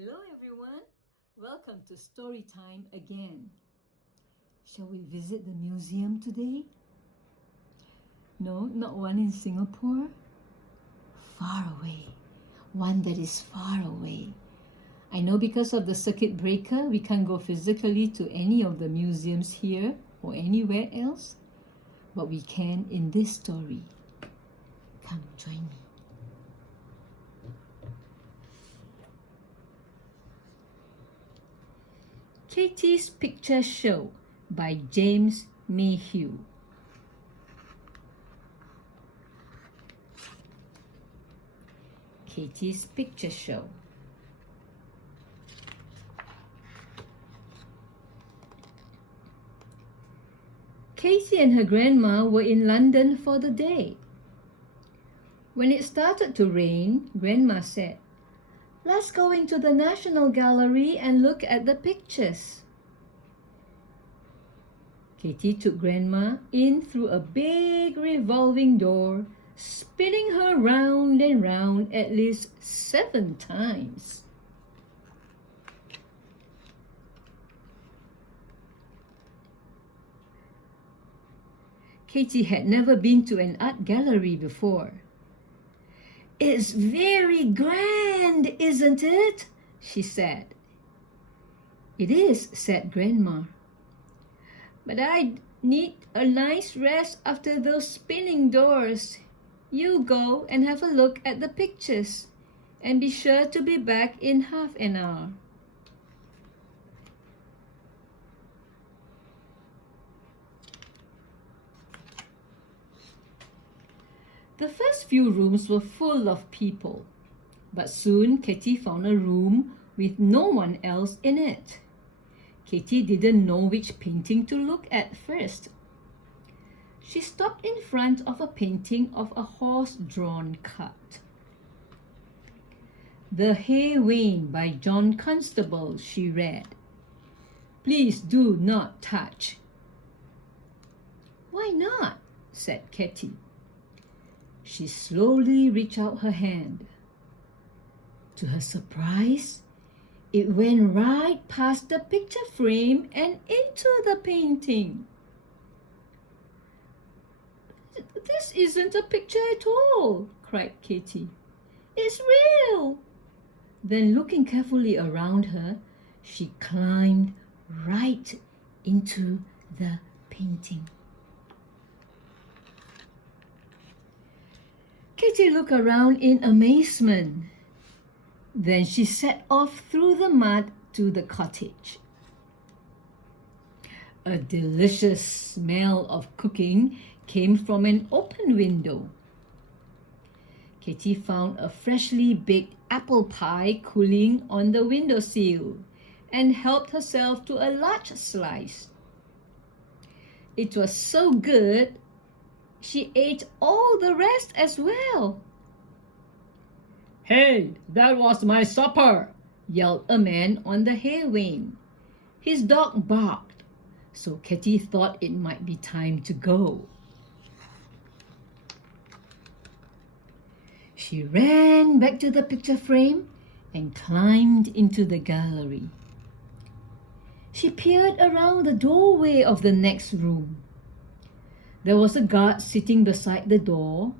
Hello everyone, welcome to Story Time again. Shall we visit the museum today? No, not one in Singapore. Far away, one that is far away. I know because of the circuit breaker, we can't go physically to any of the museums here or anywhere else, but we can in this story. Come, join me. Katie's Picture Show by James Mayhew. Katie's Picture Show. Katie and her grandma were in London for the day. When it started to rain, Grandma said, "Let's go into the National Gallery and look at the pictures." Katie took Grandma in through a big revolving door, spinning her round and round at least 7 times. Katie had never been to an art gallery before. "It's very grand, isn't it?" she said. "It is," said Grandma. "But I need a nice rest after those spinning doors. You go and have a look at the pictures, and be sure to be back in half an hour." The first few rooms were full of people, but soon Katie found a room with no one else in it. Katie didn't know which painting to look at first. She stopped in front of a painting of a horse-drawn cart. "The Hay Wain" by John Constable, she read. "Please do not touch." "Why not?" said Katie. She slowly reached out her hand. To her surprise, it went right past the picture frame and into the painting. "This isn't a picture at all," cried Katie. "It's real." Then, looking carefully around her, she climbed right into the painting. Katie looked around in amazement. Then she set off through the mud to the cottage. A delicious smell of cooking came from an open window. Katie found a freshly baked apple pie cooling on the windowsill and helped herself to a large slice. It was so good, she ate all the rest as well. "Hey, that was my supper!" yelled a man on the hay wain. His dog barked, so Katie thought it might be time to go. She ran back to the picture frame and climbed into the gallery. She peered around the doorway of the next room. There was a guard sitting beside the door,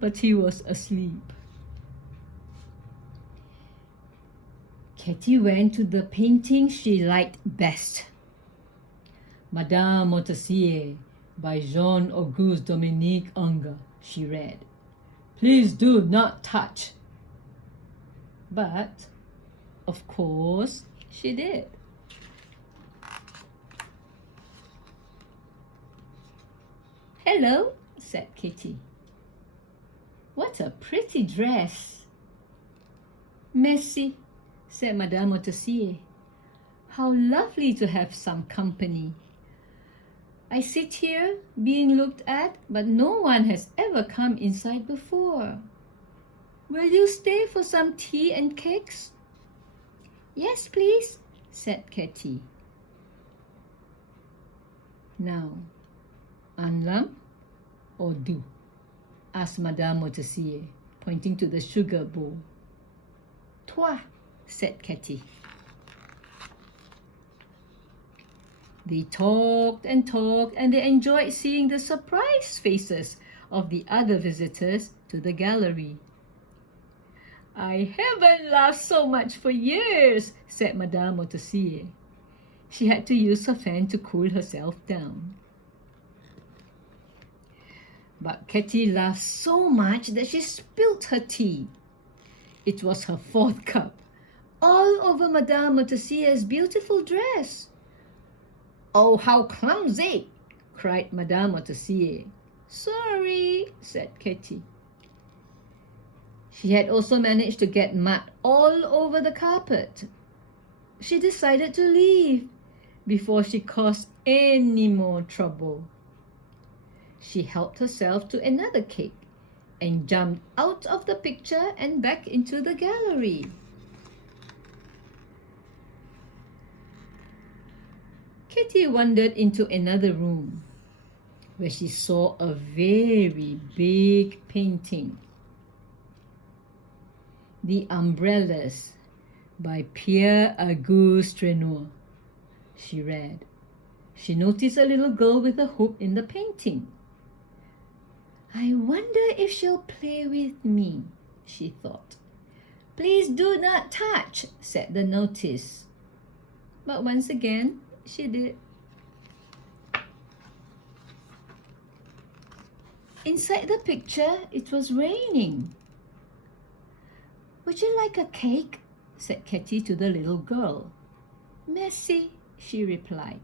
but he was asleep. Katie went to the painting she liked best. "Madame Montessier" by Jean-Auguste Dominique Ingres, she read. "Please do not touch." But, of course, she did. "Hello," said Katie. "What a pretty dress." "Merci," said Madame Montessier. "How lovely to have some company. I sit here being looked at, but no one has ever come inside before. Will you stay for some tea and cakes?" "Yes, please," said Katie. "Now, Anlam or Du?" asked Madame Montessier, pointing to the sugar bowl. "Toi," said Katy. They talked and they enjoyed seeing the surprised faces of the other visitors to the gallery. I haven't laughed so much for years, said Madame Montessier. She had to use her fan to cool herself down. But Katy laughed so much that she spilled her tea. It was her 4th cup, all over Madame Montessier's beautiful dress. Oh, how clumsy, cried Madame Montessier. Sorry, said Katy. She had also managed to get mud all over the carpet. She decided to leave before she caused any more trouble. She helped herself to another cake and jumped out of the picture and back into the gallery. Katy wandered into another room where she saw a very big painting. The Umbrellas by Pierre-Auguste Renoir, she read. She noticed a little girl with a hoop in the painting. I wonder if she'll play with me, she thought. Please do not touch, said the notice. But once again, she did. Inside the picture, it was raining. Would you like a cake? Said Katy to the little girl. Merci, she replied.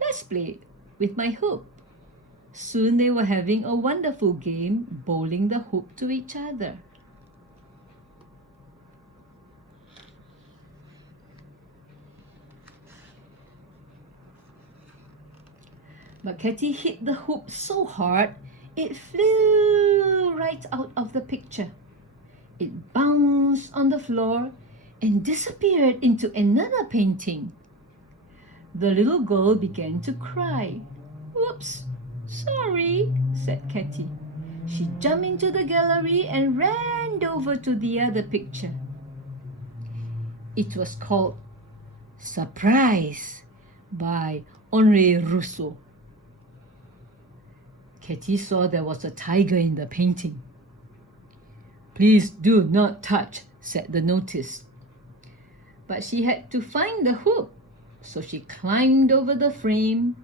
Let's play with my hoop. Soon they were having a wonderful game, bowling the hoop to each other. But Katy hit the hoop so hard, it flew right out of the picture. It bounced on the floor and disappeared into another painting. The little girl began to cry. Whoops, sorry, said Katy. She jumped into the gallery and ran over to the other picture. It was called Surprise by Henri Rousseau. Katy saw there was a tiger in the painting. Please do not touch, said the notice. But she had to find the hoop, so she climbed over the frame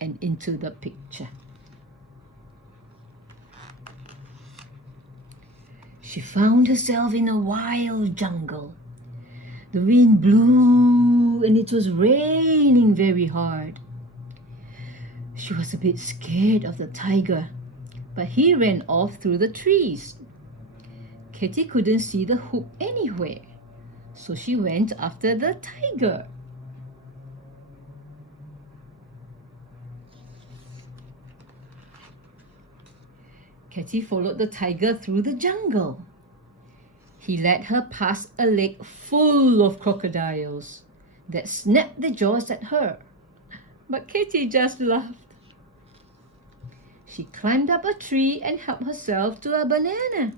and into the picture. She found herself in a wild jungle. The wind blew and it was raining very hard. She was a bit scared of the tiger, but he ran off through the trees. Katy couldn't see the hoop anywhere, so she went after the tiger. Katy followed the tiger through the jungle. He led her past a lake full of crocodiles that snapped their jaws at her. But Katy just laughed. She climbed up a tree and helped herself to a banana.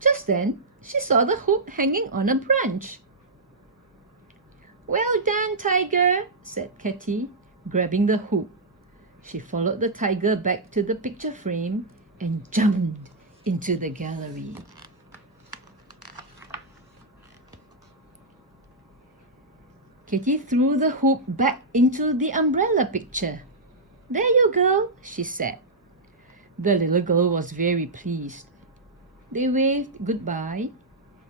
Just then, she saw the hoop hanging on a branch. Well done, tiger, said Katy, grabbing the hoop. She followed the tiger back to the picture frame and jumped into the gallery. Katy threw the hoop back into the umbrella picture. There you go, she said. The little girl was very pleased. They waved goodbye,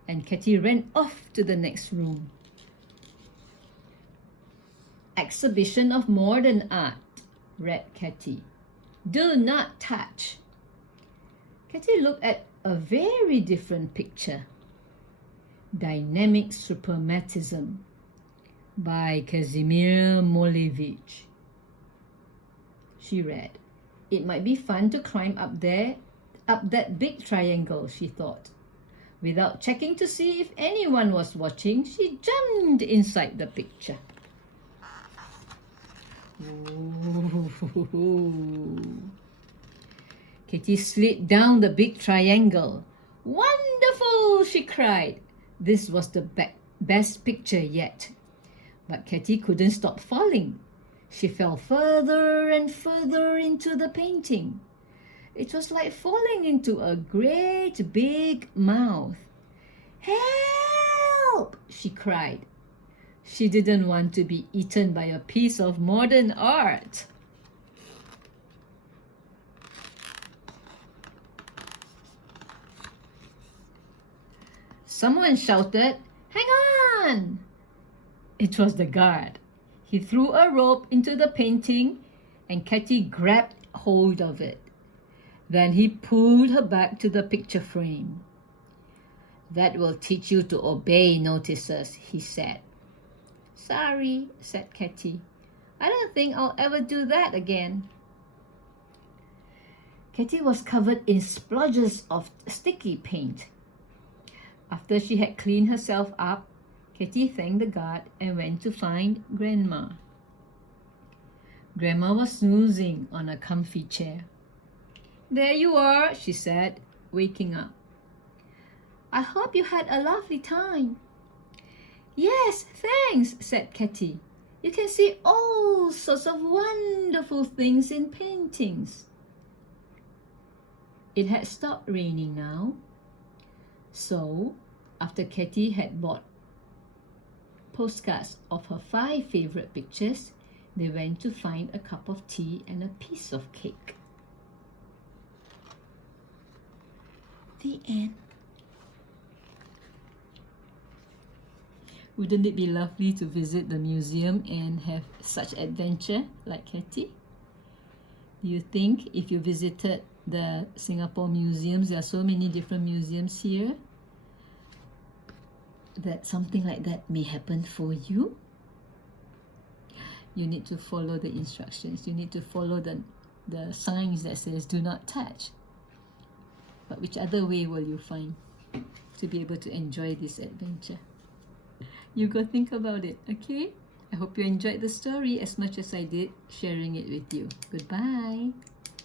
and Katy ran off to the next room. Exhibition of Modern Art, read Katy. Do not touch. Katy looked at a very different picture. Dynamic Suprematism by Kazimir Malevich. She read, it might be fun to climb up that big triangle, she thought. Without checking to see if anyone was watching, she jumped inside the picture. Ooh. Katy slid down the big triangle. Wonderful, she cried. This was the best picture yet. But Katy couldn't stop falling. She fell further and further into the painting. It was like falling into a great big mouth. "Help!" she cried. She didn't want to be eaten by a piece of modern art. Someone shouted, "Hang on!" It was the guard. He threw a rope into the painting and Katy grabbed hold of it. Then he pulled her back to the picture frame. "That will teach you to obey notices," he said. "Sorry," said Katy. "I don't think I'll ever do that again." Katy was covered in splodges of sticky paint. After she had cleaned herself up, Katy thanked the guard and went to find Grandma. Grandma was snoozing on a comfy chair. "There you are," she said, waking up. "I hope you had a lovely time." "Yes, thanks," said Katy. "You can see all sorts of wonderful things in paintings." It had stopped raining now. So, after Katy had bought postcards of her 5 favorite pictures, they went to find a cup of tea and a piece of cake. The end. Wouldn't it be lovely to visit the museum and have such adventure like Katy? Do you think if you visited the Singapore museums, there are so many different museums here, that something like that may happen for you? You need to follow the instructions. You need to follow the signs that says do not touch. But which other way will you find to be able to enjoy this adventure? You go think about it, okay? I hope you enjoyed the story as much as I did sharing it with you. Goodbye.